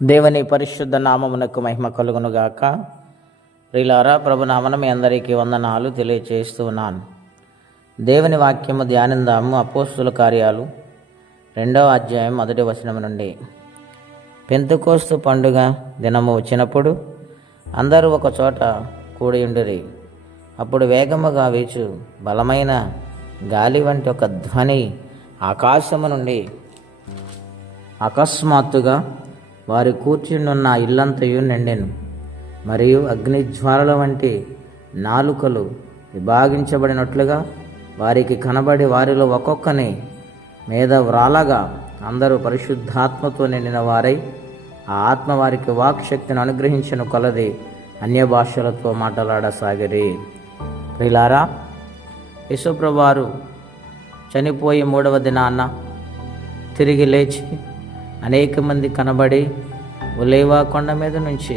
దేవుని పరిశుద్ధ నామమునకు మహిమ కలుగునుగాక. ప్రియులారా, ప్రభునామన మీ అందరికీ వందనాలు తెలియచేస్తూ ఉన్నాను. దేవుని వాక్యము ధ్యానిందాము. అపోస్తుల కార్యాలు 2వ అధ్యాయం 1వ వచనం నుండి. పెంతెకోస్తు పండుగ దినము వచ్చినప్పుడు అందరూ ఒక చోట కూడియుండిరి. అప్పుడు వేగముగా వీచు బలమైన గాలి వంటి ఒక ధ్వని ఆకాశము నుండి అకస్మాత్తుగా వారి కూర్చుండున్న ఇల్లంతయు నిండెను. మరియు అగ్నిజ్వాలల వంటి నాలుకలు విభాగించబడినట్లుగా వారికి కనబడి వారిలో ఒక్కొక్కని మీద వ్రాలగా అందరూ పరిశుద్ధాత్మతో నిండిన వారై ఆ ఆత్మ వారికి వాక్శక్తిని అనుగ్రహించిన కొలది అన్య భాషలతో మాట్లాడసాగిరి. ప్రియులారా, యేసుప్రభువారు చనిపోయి 3వ దినాన తిరిగి లేచి అనేక మంది కనబడి ఒలీవ కొండ మీద నుంచి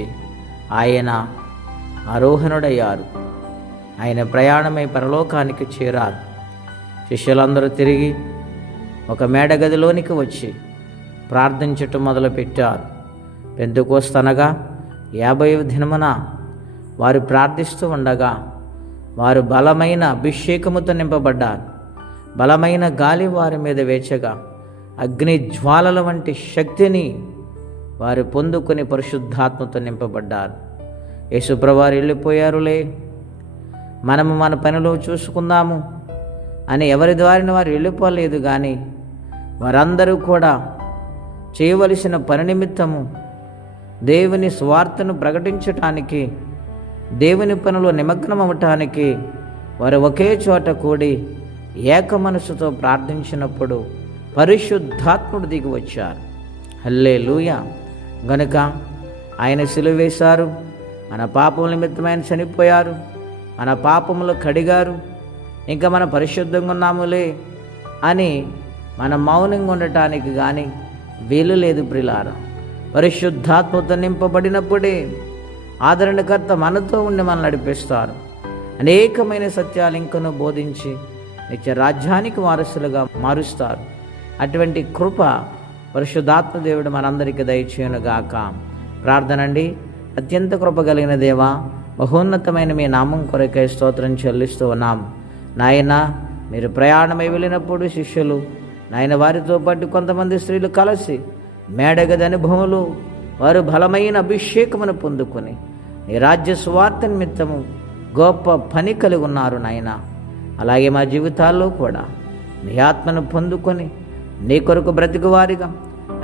ఆయన ఆరోహణుడయ్యారు. ఆయన ప్రయాణమై పరలోకానికి చేరారు. శిష్యులందరూ తిరిగి ఒక మేడగదిలోనికి వచ్చి ప్రార్థించటం మొదలుపెట్టారు. పెంతెకోస్తు అనగా 50వ దినమున వారు ప్రార్థిస్తూ ఉండగా వారు బలమైన అభిషేకముతో నింపబడ్డారు. బలమైన గాలి వారి మీద వేచగా అగ్ని జ్వాలల వంటి శక్తిని వారు పొందుకొని పరిశుద్ధాత్మతో నింపబడ్డారు. యేసుప్రభువారు వెళ్ళిపోయారులే, మనము మన పనిలో చూసుకుందాము అని ఎవరి ద్వారాని వారు వెళ్ళిపోలేదు. కానీ వారందరూ కూడా చేయవలసిన పని నిమిత్తము దేవుని స్వార్థను ప్రకటించటానికి, దేవుని పనిలో నిమగ్నం అవ్వటానికి వారు ఒకే చోట కూడి ఏక మనసుతో ప్రార్థించినప్పుడు పరిశుద్ధాత్ముడు దిగి వచ్చారు. హల్లెలూయా. గనుక ఆయన సిలువ వేశారు, మన పాపముల నిమిత్తం ఆయన చనిపోయారు, మన పాపములు కడిగారు, ఇంకా మనం పరిశుద్ధంగా ఉన్నాములే అని మనం మౌనంగా ఉండటానికి కానీ వీలు లేదు. ప్రియులారా, పరిశుద్ధాత్మతో నింపబడినప్పుడే ఆదరణకర్త మనతో ఉండి మనం నడిపిస్తారు. అనేకమైన సత్యాలు ఇంకనూ బోధించి నిత్య రాజ్యానికి వారసులుగా మారుస్తారు. అటువంటి కృప పరిశుద్ధాత్మ దేవుడు మనందరికీ దయచేయునుగాక. ప్రార్థనండి. అత్యంత కృప కలిగిన దేవా, మహోన్నతమైన మీ నామం కొరకై స్తోత్రం చెల్లిస్తూ ఉన్నాం. నాయన, మీరు ప్రయాణమై వెళ్ళినప్పుడు శిష్యులు నాయన వారితో పాటు కొంతమంది స్త్రీలు కలిసి మేడగది అనుభవములు వారు బలమైన అభిషేకమును పొందుకొని నీ రాజ్య సువార్త నిమిత్తము గొప్ప పని కలిగి ఉన్నారు నాయన. అలాగే మా జీవితాల్లో కూడా నీ ఆత్మను పొందుకొని నీ కొరకు బ్రతికి వారిగా,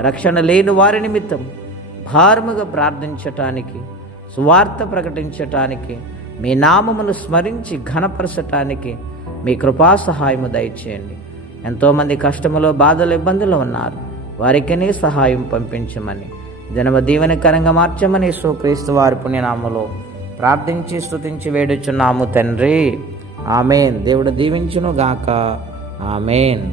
రక్షణ లేని వారి నిమిత్తం భారముగా ప్రార్థించటానికి, సువార్త ప్రకటించటానికి, మీ నామమును స్మరించి ఘనపరచటానికి మీ కృపా సహాయము దయచేయండి. ఎంతోమంది కష్టములో, బాధలు, ఇబ్బందులు ఉన్నారు. వారికనే సహాయం పంపించమని, జన్మ దీవెనకరంగా మార్చమని యేసుక్రీస్తు వారి పుణ్యనామములో ప్రార్థించి స్తుతించి వేడుచున్నాము తండ్రి. ఆమెన్. దేవుడు దీవించును గాక. ఆమెన్.